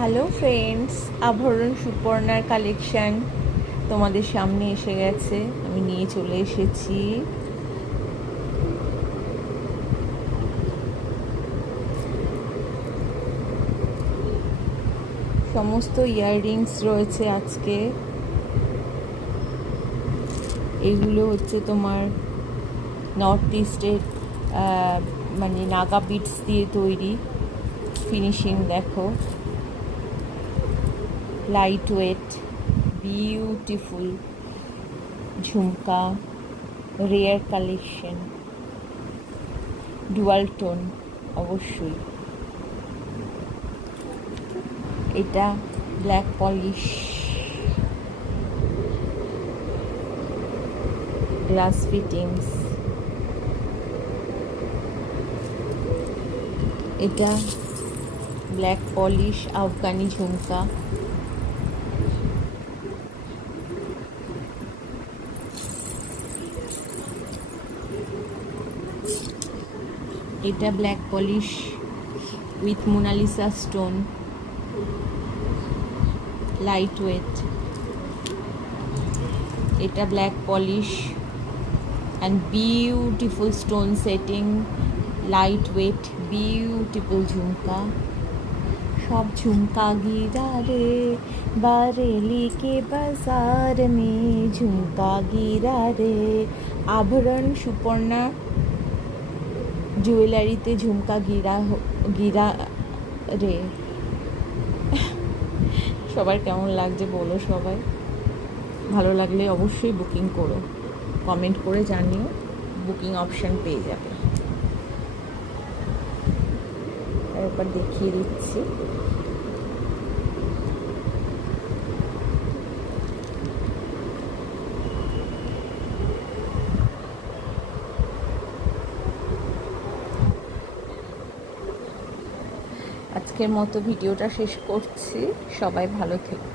Hello friends, আভরণ সুপর্ণার collection তোমাদের সামনে এসে গেছে। আমি নিয়ে চলে এসেছি সমস্ত ইয়াররিংস রয়েছে আজকে। এগুলো হচ্ছে তোমার নর্থ ইস্টের মানে নাগা বিটস দিয়ে তৈরি। ফিনিশিং দেখো, light weight, beautiful jhumka, rare collection, dual tone অবশ্যই। এটা ব্ল্যাক পলিশ, গ্লাস ফিটিংস। এটা ব্ল্যাক পলিশ আফগানি ঝুমকা। এটা black polish with Monalisa stone, light weight. এটা black polish and beautiful stone setting, light weight, beautiful jhumka. সব ঝুমকা গিরা রে বারেলি কে বাজার মে, ঝুমকা গিরা রে। আভরণ সুপর্ণা জুয়েলারিতে ঝুমকা গিরা রে। সবার কেমন লাগছে বলো সবাই। ভালো লাগলে অবশ্যই বুকিং করো, কমেন্ট করে জানিও, বুকিং অপশান পেয়ে যাবে। একবার দেখিয়ে দিচ্ছি। আজকের মতো ভিডিওটা শেষ করছি। সবাই ভালো থেকো।